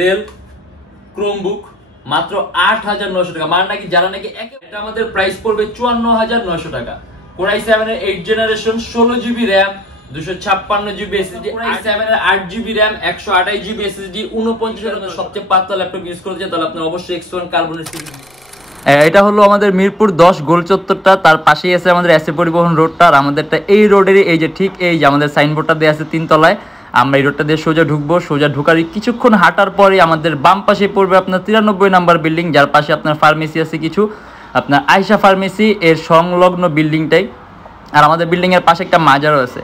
Del Chromebook মাত্র ৮৯০০ টাকা। মানে নাকি যারা নাকি এটা আমাদের প্রাইস পড়বে ৫৪৯০০ টাকা। কোর i7 এর 8 generation 16GB RAM 256GB SSD, core i7 এর 8GB RAM 128GB SSD 49 সবচেয়ে পাতলা ল্যাপটপ ইউজ করতে চান তাহলে আপনি অবশ্যই X1 কার্বনের এটা হলো আমাদের মিরপুর 10 গোল চত্বরটা, তার পাশেই আছে আমাদের এসএ পরিবহন রোডটা। আর আমাদেরটা এই রোডেরই এই যে ঠিক এই যে আমাদের সাইনবোর্ডটা দেওয়া আছে 3 তলায়। আমরা এই রোডটা দিয়ে সোজা ঢুকবো, সোজা ঢুকার কিছুক্ষণ হাঁটার পরে আমাদের বাম পাশে পড়বে আপনার 93 নাম্বার বিল্ডিং, যার পাশে আপনার ফার্মেসি আছে কিছু, আপনার আয়শা ফার্মেসি এর সংলগ্ন বিল্ডিংটাই। আর আমাদের বিল্ডিং এর পাশে একটা মাজারও আছে।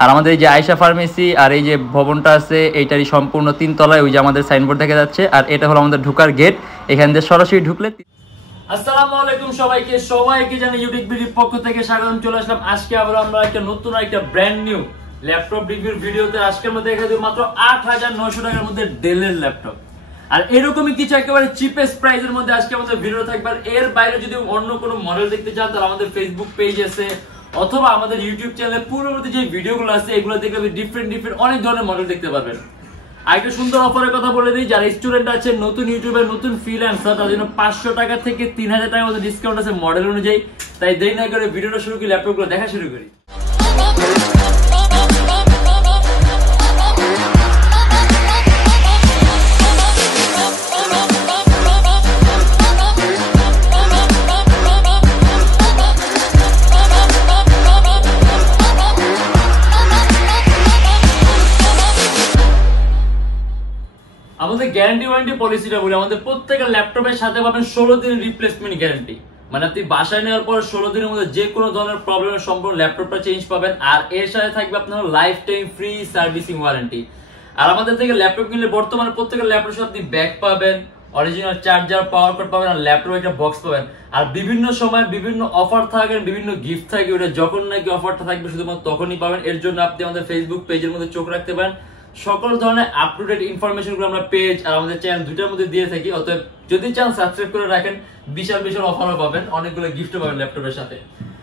আর আমাদের এই যে আয়শা ফার্মেসি আর এই যে ভবনটা আছে এইটারই সম্পূর্ণ 3 তলায় ওই যে আমাদের সাইনবোর্ড দেখা যাচ্ছে। আর এটা হলো আমাদের ঢোকার গেট, এখান দিয়ে সরাসরি ঢুকলে। আসসালামু আলাইকুম সবাইকে জানি ইউটিউবের পক্ষ থেকে স্বাগতম। চলে আসলাম আজকে আবার আমরা একটা নতুন একটা ব্র্যান্ড নিউ ল্যাপটপ রিভিউর ভিডিওতে। আজকের মধ্যে দেখা দেব মাত্র ৮৯০০ টাকার মধ্যে ডেলের ল্যাপটপ। আর এরকমই কিছু একেবারে চিপেস্ট প্রাইসের মধ্যে আজকে আমাদের ভিডিও থাকবে। আর এর বাইরে যদি অন্য কোনো মডেল দেখতে চান তাহলে আমাদের ফেসবুক পেজ আছে অথবা আমাদের ইউটিউব চ্যানেলে পূর্ববর্তী যে ভিডিওগুলো আছে এগুলো দেখলে আপনি ডিফারেন্ট অনেক ধরনের মডেল দেখতে পারবেন। আর একটা সুন্দর অফারের কথা বলে দিই, যারা স্টুডেন্ট আছে, নতুন ইউটিউবের নতুন ফ্রিল্যান্সার, তাদের জন্য ৫০০ টাকা থেকে ৩০০০ টাকার মধ্যে ডিসকাউন্ট আছে মডেল অনুযায়ী। তাই দেরি না করে ভিডিওটা শুরু করি, ল্যাপটপগুলো দেখা শুরু করি। আমাদের গ্যারান্টি ওয়ারেন্টি পলিসিটা বলি, আমাদের প্রত্যেকটা ল্যাপটপের সাথে পাবেন 16 দিনের রিপ্লেসমেন্ট গ্যারান্টি। মানে আপনি বাসায় নেওয়ার পর 16 দিনের মধ্যে যে কোনো ধরনের প্রবলেমের সম্পূর্ণ ল্যাপটপটা চেঞ্জ পাবেন। আর এর সাথে থাকবে আপনার life time free servicing warranty. আর আমাদের থেকে ল্যাপটপ কিনলে বর্তমানে প্রত্যেকটা ল্যাপটপের সাথে আপনি ব্যাগ পাবেন, অরিজিনাল চার্জার, পাওয়ার কট পাবেন, আর ল্যাপটপ একটা বক্স পাবেন। আর বিভিন্ন সময় বিভিন্ন অফার থাকে, বিভিন্ন গিফট থাকে, ওটা যখন নাকি অফারটা থাকবে শুধুমাত্র তখনই পাবেন। এর জন্য আপনি আমাদের ফেসবুক পেজের মধ্যে চোখ রাখতে পারেন। সকল ধরনের আপ টু ডেট ইনফরমেশন গুলো আমরা পেজ আর আমাদের চ্যানেল দুটার মধ্যে দিয়ে থাকি। অতএব যদি চান সাবস্ক্রাইব করে রাখেন, বিশাল অফারও পাবেন, অনেকগুলো গিফটও পাবেন ল্যাপটপের সাথে।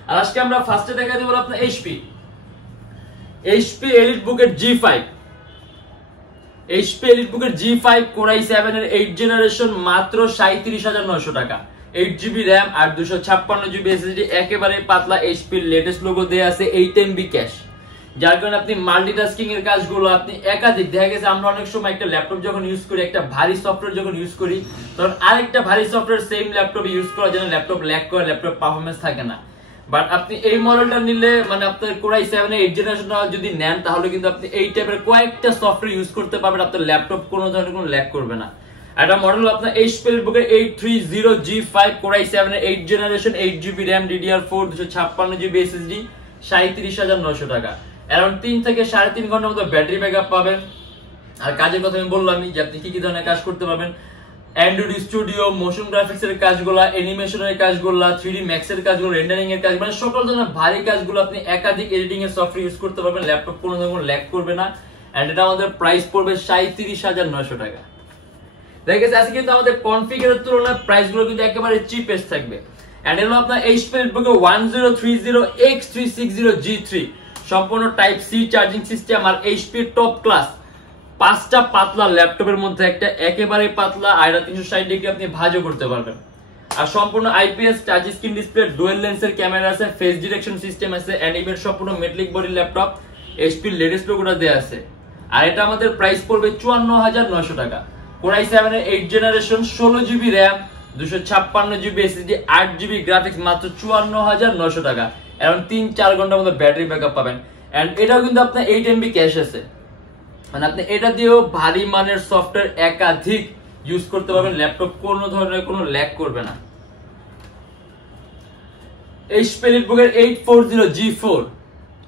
আর আজকে আমরা ফার্স্টে দেখা দেব আপনার এইচপি এলিটবুকের G5 কোর i7 এর 8 জেনারেশন মাত্র ৩৭৯০০ টাকা। 8GB RAM আর 256GB SSD, একেবারে পাতলা এইচপি লেটেস্ট লোগো দেয়া আছে, 8 MB ক্যাশ, যার কারণে আপনি মাল্টিটাস্কিং এর কাজগুলো আপনি একাধিক, দেখা গেছে আমরা অনেক সময় একটা ল্যাপটপ যখন ইউজ করি, একটা ভারী সফটওয়্যার যখন ইউজ করি, তখন আরেকটা ভারী সফটওয়্যার সেম ল্যাপটপ ইউজ করার জন্য ল্যাপটপ ল্যাগ করে, ল্যাপটপ পারফরম্যান্স থাকে না। বাট আপনি এই মডেলটা নিলে, মানে আপনার কোর i7 এর 8 জেনারেশনটা যদি নেন তাহলে কিন্তু আপনি এই টাইপের কয়েকটা সফটওয়্যার ইউজ করতে পারবেন, আপনার ল্যাপটপ কোনো ধরনের কোনো ল্যাগ করবে না। এটা মডেল আপনার এইচপি এলিটবুকের 830G5 কোর i7 এর 8 generation 8GB RAM DDR4 256GB SSD ৩৭৯০০ টাকা। অ্যারাউন্ড ৩ থেকে ৩.৫ ঘন্টার মতো ব্যাটারি ব্যাকআপ পাবেন। আর কাজের কথা আমি বললামই যে আপনি কি ধরনের কাজ করতে পারবেন, অ্যান্ড্রয়েড স্টুডিও, মোশন গ্রাফিক্স এর কাজগুলো, অ্যানিমেশনের কাজগুলো, 3D ম্যাক্স এর কাজগুলো, রেন্ডারিং এর কাজ, মানে সকল ধরনের ভারী কাজগুলো আপনি একাধিক এডিটিং এর সফটওয়্যার ইউজ করতে পারবেন, ল্যাপটপ কোনো ধরনের ল্যাগ করবে না। এন্ড এটা আমাদের প্রাইস পড়বে ৩৭৯০০ টাকা। দেখা গেছে আজকে কিন্তু আমাদের কনফিগারের তুলনায় প্রাইসগুলো কিন্তু একেবারে চিপেস্ট থাকবে। এন্ড এলো আপনার এইচপি এলিটবুকের 1030X360G3 সম্পূর্ণ টাইপ সি চার্জিং সিস্টেম। আর এইচপি টপ ক্লাস 5টা পাতলা ল্যাপটপের মধ্যে একটা, একেবারে পাতলা, আর 360 ডিগ্রি আপনি ভাঁজও করতে পারবেন। আর সম্পূর্ণ IPS touch screen display, dual লেন্সের ক্যামেরা আছে, ফেস ডিটেকশন সিস্টেম আছে, অ্যানিমেট সম্পূর্ণ metallic body laptop, HP latest লোগোটা দেয়া আছে। আর এটা আমাদের প্রাইস পড়বে ৫৪৯০০ টাকা। কোর i7 এর 8 generation 16GB RAM 256GB SSD 8GB graphics মাত্র ৫৪৯০০ টাকা। অ্যারাউন্ড ৩-৪ ঘন্টার মতো ব্যাটারি ব্যাকআপ পাবেন। এন্ড এটাও কিন্তু আপনার 8 MB ক্যাশ আছে, মানে আপনি এটা দিয়েও ভারী মানের সফটওয়্যার একাধিক ইউজ করতে পারবেন, ল্যাপটপ কোনো ধরনের কোনো ল্যাগ করবে না। এইচপি এলিটবুকের 840G4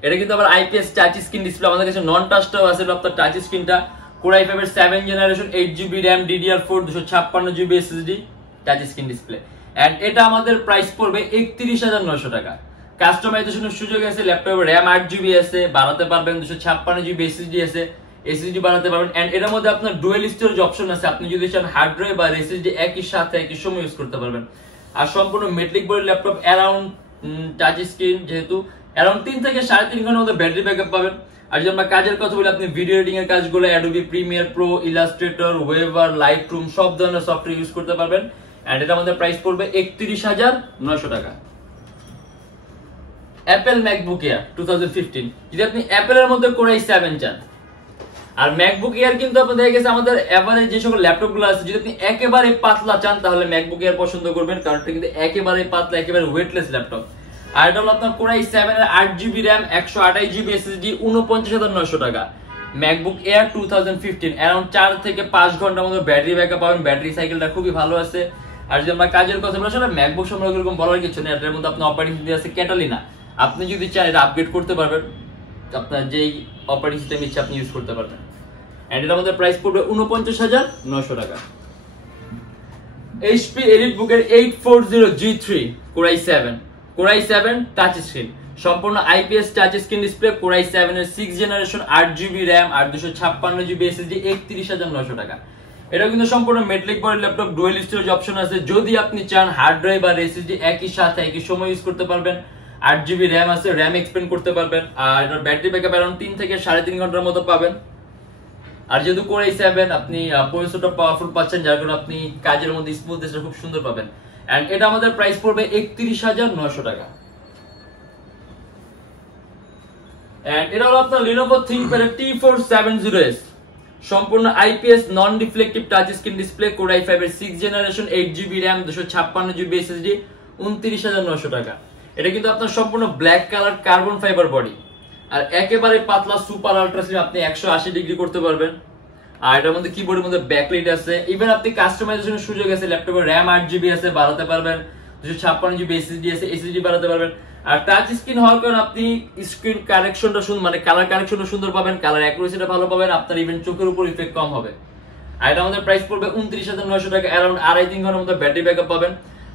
এটা কিন্তু আবার আইপিএস টাচ স্ক্রিন ডিসপ্লে, আমাদের কাছে নন টাচটাও আছে আপনার টাচ স্ক্রিনটা। কোর i5 এর 7 generation 8GB RAM DDR4 256GB SSD touch screen display. And এটা আমাদের প্রাইস পড়বে ৩১৯০০ টাকা। কাস্টমাইজেশনের সুযোগ আছে, ল্যাপটপে RAM 8GB আছে, বাড়াতে পারবেন, 256GB SSD আছে, SSD বাড়াতে পারবেন। এন্ড এর মধ্যে আপনার ডুয়াল স্টোরেজ অপশন আছে, আপনি যদি চান হার্ড ড্রাইভ বা SSD একই সাথে একই সময় ইউজ করতে পারবেন। আর সম্পূর্ণ metallic body laptop, around touch screen, যেহেতু অ্যারাউন্ড ৩ থেকে ৩.৫ ঘন্টার মতো ব্যাটারি ব্যাকআপ পাবেন। আর যদি আমরা কাজের কথা বলি, আপনি ভিডিও এডিটিং এর কাজগুলো অ্যাডোবি প্রিমিয়ার প্রো, ইলাস্ট্রেটর, ওয়েভার, লাইটরুম সব ধরনের সফটওয়্যার ইউজ করতে পারবেন। এন্ড এটা আমাদের প্রাইস পড়বে ৩১,৯০০ টাকা। অ্যাপেল ম্যাকবুক এয়ার 2015, যদি আপনি অ্যাপেলের মধ্যে কোরাই 7 চান, আর ম্যাকবুক এয়ার কিন্তু আপনাদের দেখা গেছে আমাদের এভারেজ যে সকল ল্যাপটপ গুলো আছে, যদি আপনি একেবারে পাতলা চান তাহলে ম্যাকবুক এয়ার পছন্দ করবেন, কারণ এটা কিন্তু একেবারে পাতলা, একেবারে ওয়েটলেস ল্যাপটপ। আর এটা হলো আপনার কোরাই 7 এর 8GB র্যাম, 128GB SSD, 49,900 টাকা। ম্যাকবুক এয়ার 2015, অ্যারাউন্ড 4 থেকে 5 ঘন্টার মতো ব্যাটারি ব্যাকআপ পাবেন, ব্যাটারি সাইকেলটা খুবই ভালো আছে। আর যদি আমরা কাজের কথা বলি, আসলে ম্যাকবুক সম্পর্কে এরকম বলার কিছু নেই, এটার মধ্যে আপনার অপারেটিং সিস্টেম আছে ক্যাটালিনা, আপনি যদি চান এটা আপগ্রেড করতে পারবেন, আপনার যেই অপারেটিং সিস্টেম ইচ্ছা আপনি ইউজ করতে পারবেন। এন্ড এটা আমাদের প্রাইস পড়বে 49,900 টাকা। HP EliteBook এর 840G3 কোরাই 7 টাচ স্ক্রিন, সম্পূর্ণ IPS touch screen display, core i 7 এর 6th জেনারেশন, 8GB র্যাম আর 256GB SSD, 31,900 টাকা। এটা কিন্তু সম্পূর্ণ metallic body laptop, dual storage option আছে, যদি আপনি চান হার্ড ড্রাইভ আর SSD একই সাথে একই সময় ইউজ করতে পারবেন। 8GB র্যাম আছে, র্যাম এক্সপেন্ড করতে পারবেন। আর এটার ব্যাটারি ব্যাকআপ अराउंड 3 থেকে 3.5 ঘন্টার মতো পাবেন। আর যেহেতু কোরাই 7 আপনি প্রসেসরটা পাওয়ারফুল পাচ্ছেন, যার কারণে আপনি কাজের মধ্যে স্মুথনেসটা খুব সুন্দর পাবেন। এন্ড এটা আমাদের প্রাইস পড়বে 31,900 টাকা। এন্ড এটা হলো আপনার Lenovo ThinkPad T470S, সম্পূর্ণ IPS non reflective touch screen display, core i 5 এর 6th generation, 8GB RAM, 256GB SSD, 29,900 টাকা। এটা কিন্তু আপনার সম্পূর্ণ black colour carbon fibre body, আর একেবারে পাতলা সুপার আলট্রা স্লিম, আপনি 180 ডিগ্রি করতে পারবেন। আর এটার মধ্যে কিবোর্ডের মধ্যে ব্যাকলাইট আছে, ইভেন আপনি কাস্টমাইজেশনের সুযোগ আছে, ল্যাপটপের র্যাম 8GB আছে, বাড়াতে পারবেন, 256GB SSD আছে, SSD বাড়াতে পারবেন। আর টাচ স্ক্রিন হওয়ার কারণে আপনি স্ক্রিন কারেকশনটা সুন্দর, মানে কালার কারেকশনটা সুন্দর পাবেন, কালার অ্যাকুরেসিটা ভালো পাবেন, আপনার ইভেন চোখের উপর ইফেক্ট কম হবে। আর এটা আমাদের প্রাইস পড়বে 29,900 টাকা, অ্যারাউন্ড 2.5-3 ঘন্টার মতো ব্যাটারি ব্যাকআপ পাবেন।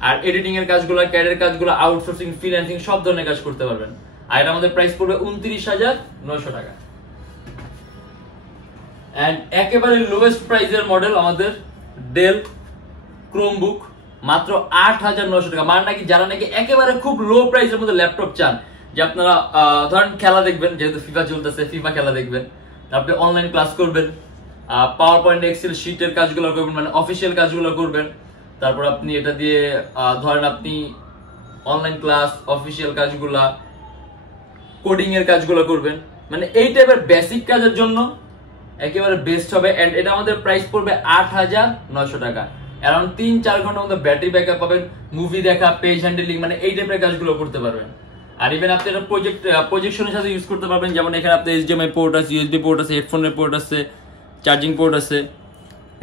আর এডিটিং এর কাজগুলো, ক্যাডের কাজগুলো, আউটসোর্সিং, ফ্রিল্যান্সিং সব ধরনের কাজ করতে পারবেন। আর এটা আমাদের প্রাইস পড়বে 29,900 টাকা। এন্ড একেবারে লোয়েস্ট প্রাইসের মডেল আমাদের ডেল ক্রোমবুক, মাত্র 8,900 টাকা। মানে নাকি যারা নাকি একেবারে খুব লো প্রাইসের মধ্যে ল্যাপটপ চান, যে আপনারা ধরেন খেলা দেখবেন, যেহেতু ফিফা চলতেছে, ফিফা খেলা দেখবেন, আপনি অনলাইন ক্লাস করবেন, পাওয়ার পয়েন্ট, এক্সেল, শিটের কাজগুলো করবেন, মানে অফিসিয়াল কাজগুলো করবেন, তারপর আপনি এটা দিয়ে ধরেন আপনি অনলাইন ক্লাস, অফিসিয়াল কাজগুলা, কোডিং এর কাজগুলো করবেন, মানে এই টাইপের বেসিক কাজের জন্য একেবারে বেস্ট হবে। এন্ড এটা আমাদের প্রাইস পড়বে 8,900 টাকা, অ্যারাউন্ড 3-4 ঘন্টার মধ্যে ব্যাটারি ব্যাকআপ পাবেন, মুভি দেখা, পেজ হ্যান্ডেলিং, মানে এই টাইপের কাজগুলো করতে পারবেন। আর ইভেন আপনি এটা প্রজেকশনের সাথে ইউজ করতে পারবেন, যেমন এখানে আপনার HDMI পোর্ট আছে, USB পোর্ট আছে, হেডফোনের পোর্ট আছে, চার্জিং পোর্ট আছে,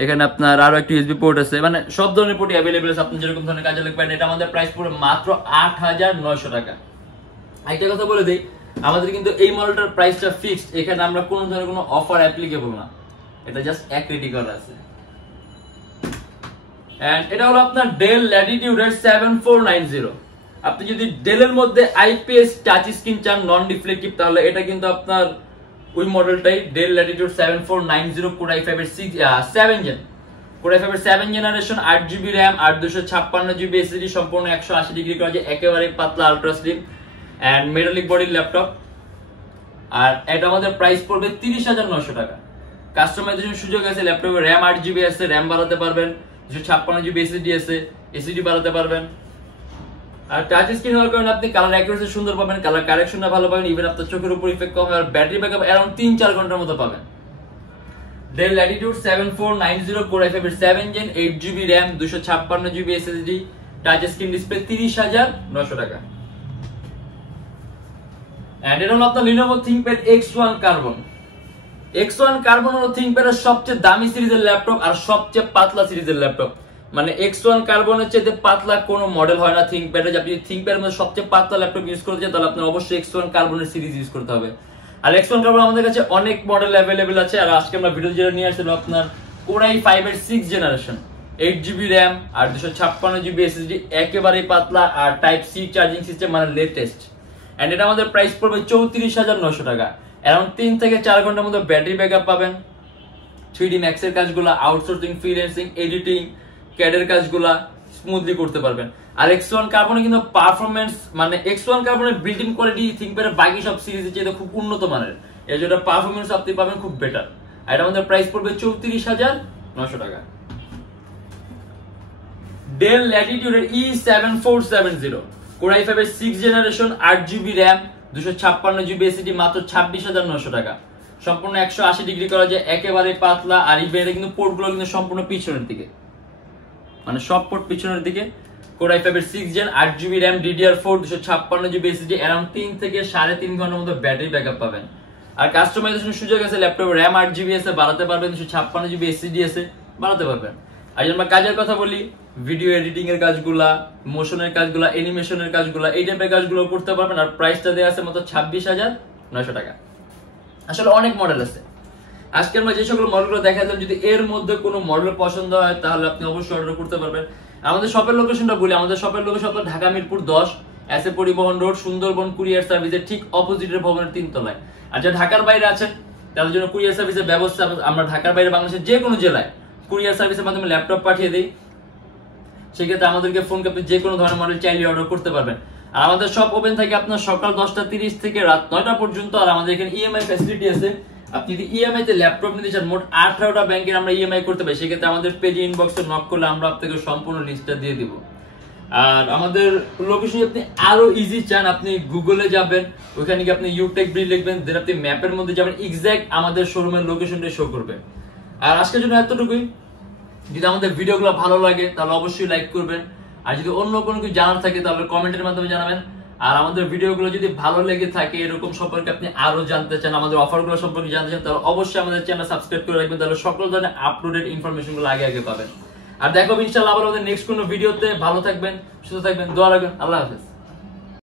এখানে আপনার আরো একটা USB পোর্ট আছে, মানে সব ধরনের পোর্ট অ্যাভেলেবল আছে, আপনি যেরকম ধরনের কাজে লাগবেন। এটা আমাদের প্রাইস পড়বে মাত্র 8,900 টাকা। একটা কথা বলে দেই, আমাদের কিন্তু এই মডেলটার প্রাইসটা ফিক্সড, এখানে আমরা কোনো ধরনের কোনো অফার অ্যাপ্লিকেবল না, এটা জাস্ট অ্যাক্রিটি করা আছে। এন্ড এটা হলো আপনার ডেল ল্যাটিটিউড এর 7490। আপনি যদি ডেলের মধ্যে IPS টাচ স্ক্রিন চান নন রিফ্লেক্টিভ, তাহলে এটা কিন্তু আপনার ওই মডেলটাই, ডেল ল্যাটিটিউড 7490, কোরাই 5 এর 7 জেনারেশন, 8GB র্যাম আর 256GB SSD, সম্পূর্ণ 180 ডিগ্রি করা যায়, একেবারে পাতলা আলট্রা স্লিম এন্ড মেটালিক বডির ল্যাপটপ। আর এটা আমাদের প্রাইস পড়বে 30,900 টাকা। কাস্টমাইজেশন সুযোগ আছে, ল্যাপটপে র্যাম 8GB আছে, র্যাম বাড়াতে পারবেন, 256GB SSD আছে, SSD বাড়াতে পারবেন। আর টাচ স্ক্রিন হওয়ার কারণে আপনি কালার অ্যাকুরেসি সুন্দর পাবেন, কালার কারেকশনটা ভালো পাবেন, ইভেন আপনার চোখের উপর ইফেক্ট কম হবে, আর ব্যাটারি ব্যাকআপ অ্যারাউন্ড 3-4 ঘন্টার মতো পাবেন। ডেল ল্যাটিটিউড 7490, কোরাই 5 এর 7 gen, 8GB RAM, 256GB SSD, touch screen display, 30,900 টাকা। এন্ড এটা হলো আপনার Lenovo ThinkPad X1 Carbon। X1 Carbon হলো ThinkPad এর সবচেয়ে দামি সিরিজের ল্যাপটপ আর সবচেয়ে পাতলা সিরিজের ল্যাপটপ, মানে X1 Carbon এর চেয়ে পাতলা কোনো মডেল হয় না ThinkPad এর। আপনি ThinkPad এর মধ্যে সবচেয়ে পাতলা ল্যাপটপ ইউজ করতে চান, তাহলে আপনার অবশ্যই X1 Carbon এর সিরিজ ইউজ করতে হবে। আর X1 Carbon আমাদের কাছে অনেক মডেল अवेलेबल আছে, আর আজকে আমরা ভিডিও যেটা নিয়ে আসছিলাম আপনার কোরাই 5 এর 6th জেনারেশন, 8GB র্যাম আর 256GB SSD, একেবারে পাতলা, আর টাইপ সি চার্জিং সিস্টেম, মানে লেটেস্ট। এন্ড এটা আমাদের প্রাইস পড়বে 34,900 টাকা, অ্যারাউন্ড 3 থেকে 4 ঘন্টার মধ্যে ব্যাটারি ব্যাকআপ পাবেন। 3D Max এর কাজগুলো, আউটসোর্সিং, ফ্রিল্যান্সিং, এডিটিং, ক্যাডের কাজগুলো স্মুথলি করতে পারবেন। আর X1 Carbon কিন্তু পারফরম্যান্স, মানে X1 Carbon এর বিল্ড ইন কোয়ালিটি ThinkPad এর বাকি সব সিরিজের চেয়ে খুব উন্নত মানের। এর জন্য পারফরম্যান্স আপনি পাবেন খুব বেটার। আর এটা আমাদের প্রাইস পড়বে 34,900 টাকা। Del Latitude E7470 Core i5 এর 6 generation 8GB RAM 256GB SSD মাত্র 26,900 টাকা। সম্পূর্ণ 180 ডিগ্রি করা যায়, একেবারে পাতলা। আর এই ব্যাটারি কিন্তু পোর্টগুলো কিন্তু সম্পূর্ণ পিছনের দিকে, মানে সব পোর্ট পিছনের দিকে। Core i5 এর 6 gen 8GB RAM DDR4 256GB SSD around 3 থেকে 3.5 ঘন্টার মতো ব্যাটারি ব্যাকআপ পাবেন। আর কাস্টমাইজেশনের সুযোগ আছে, ল্যাপটপে RAM 8GB আছে বাড়াতে পারবেন, 256GB SSD আছে বাড়াতে পারবেন। আর যদি আমরা কাজের কথা বলি, ভিডিও এডিটিং এর কাজগুলা, মোশনের কাজগুলা, অ্যানিমেশনের কাজগুলা, এই টাইপের কাজগুলো করতে পারবেন। আর প্রাইসটা দেয়া আছে মাত্র 26,900 টাকা। আসলে অনেক মডেল আছে, আজকে আমরা যে সকল মডেলগুলো দেখালাম, যদি এর মধ্যে কোনো মডেল পছন্দ হয় তাহলে আপনি অবশ্যই অর্ডার করতে পারবেন। আমাদের শপের লোকেশনটা বলি, আমাদের শপের লোকেশন হলো ঢাকা মিরপুর 10 এসএ পরিবহন রোড, সুন্দরবন কুরিয়ার সার্ভিসের ঠিক অপোজিটের ভবনের 3 তলায়। আর যারা ঢাকার বাইরে আছেন তাদের জন্য কুরিয়ার সার্ভিসের ব্যবস্থা, আমরা ঢাকার বাইরে বাংলাদেশের যে কোনো জেলায় কুরিয়ার সার্ভিসের মাধ্যমে ল্যাপটপ পাঠিয়ে দিই। সেক্ষেত্রে আমাদেরকে ফোন করে আপনি যে কোনো ধরনের মডেল চাইলে অর্ডার করতে পারবেন। আর আমাদের শপ ওপেন থাকে আপনার সকাল 10:30 থেকে রাত 9টা পর্যন্ত। আর আমাদের এখানে ইএমআই ফ্যাসিলিটি আছে, আপনি যদি ইএমআই তে ল্যাপটপ নিতে চান, মোট 18টা ব্যাংকের আমরা ইএমআই করতে পারি। সেক্ষেত্রে আমাদের পেজে ইনবক্সে নক করলে আমরা আপনাকে সম্পূর্ণ লিস্টটা দিয়ে দিব। আর আমাদের লোকেশন আপনি আরো ইজি চান, আপনি গুগলে যাবেন, ওখানে গিয়ে আপনি Youtechbd লিখবেন, দেন আপনি ম্যাপের মধ্যে যাবেন, এক্সাক্ট আমাদের শোরুমের লোকেশনটা শো করবে। আর আজকের জন্য এতটুকুই। যদি আমাদের ভিডিওগুলো ভালো লাগে তাহলে অবশ্যই লাইক করবেন। আর যদি অন্য কোনো কিছু জানার থাকে তাহলে কমেন্টের মাধ্যমে জানাবেন। আর আমাদের ভিডিওগুলো যদি ভালো লেগে থাকে, এরকম সম্পর্কে আপনি আরো জানতে চান, আমাদের অফারগুলো সম্পর্কে জানতে চান, তাহলে অবশ্যই আমাদের চ্যানেল সাবস্ক্রাইব করে রাখবেন, তাহলে সকল ধরনের আপডেটেড ইনফরমেশনগুলো আগে আগে পাবেন। আর দেখো ইনশাআল্লাহ আবার আমাদের নেক্সট কোনো ভিডিওতে। ভালো থাকবেন, সুস্থ থাকবেন, দোয়া রাখবেন। আল্লাহ হাফেজ।